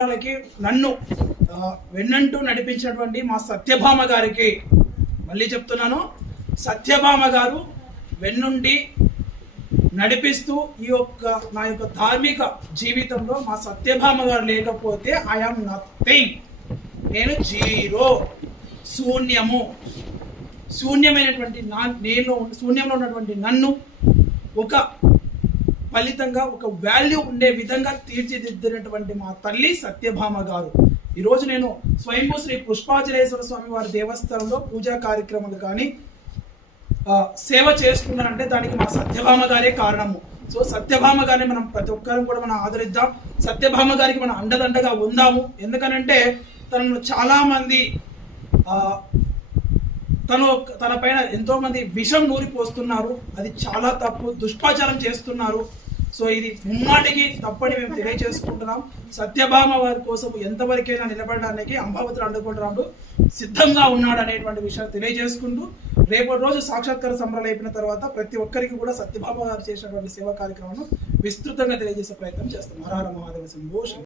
వాళ్ళకి నన్ను వెన్నంటూ నడిపించినటువంటి మా సత్యభామ గారికి మళ్ళీ చెప్తున్నాను. సత్యభామ గారు వెన్నుండి నడిపిస్తూ ఈ యొక్క నా యొక్క ధార్మిక జీవితంలో మా సత్యభామ గారు లేకపోతే ఐఆమ్ నథింగ్ నేను జీరో శూన్యము. శూన్యమైనటువంటి నా నేను శూన్యంలో ఉన్నటువంటి నన్ను ఒక ఫలితంగా ఒక వాల్యూ ఉండే విధంగా తీర్చిదిద్దినటువంటి మా తల్లి సత్యభామ గారు. ఈరోజు నేను స్వయంభూ శ్రీ పుష్పాచలేశ్వర స్వామి వారి దేవస్థానంలో పూజా కార్యక్రమాలు కానీ సేవ చేసుకున్నానంటే దానికి మా సత్యభామ గారే కారణము. సో సత్యభామ గారిని మనం ప్రతి ఒక్కరం కూడా మనం ఆదరిద్దాం. సత్యభామ గారికి మనం అండదండగా ఉందాము. ఎందుకనంటే తనను చాలామంది తను తన పైన ఎంతోమంది విషం నూరి పోస్తున్నారు అది చాలా తప్పు. దుష్పాచారం చేస్తున్నారు. సో ఇది ముమ్మాటికి తప్పని మేము తెలియజేసుకుంటున్నాం. సత్యభామ వారి కోసం ఎంతవరకైనా నిలబడడానికి అంబావతులు అండుకుంటున్నాడు సిద్ధంగా ఉన్నాడు అనేటువంటి విషయాన్ని తెలియజేసుకుంటూ రేపటి రోజు సాక్షాత్కార సంబరాలు అయిపోయిన తర్వాత ప్రతి ఒక్కరికి కూడా సత్యభామ గారు చేసినటువంటి సేవా కార్యక్రమాలను విస్తృతంగా తెలియజేసే ప్రయత్నం చేస్తాం హర మహాదేవ శంభో.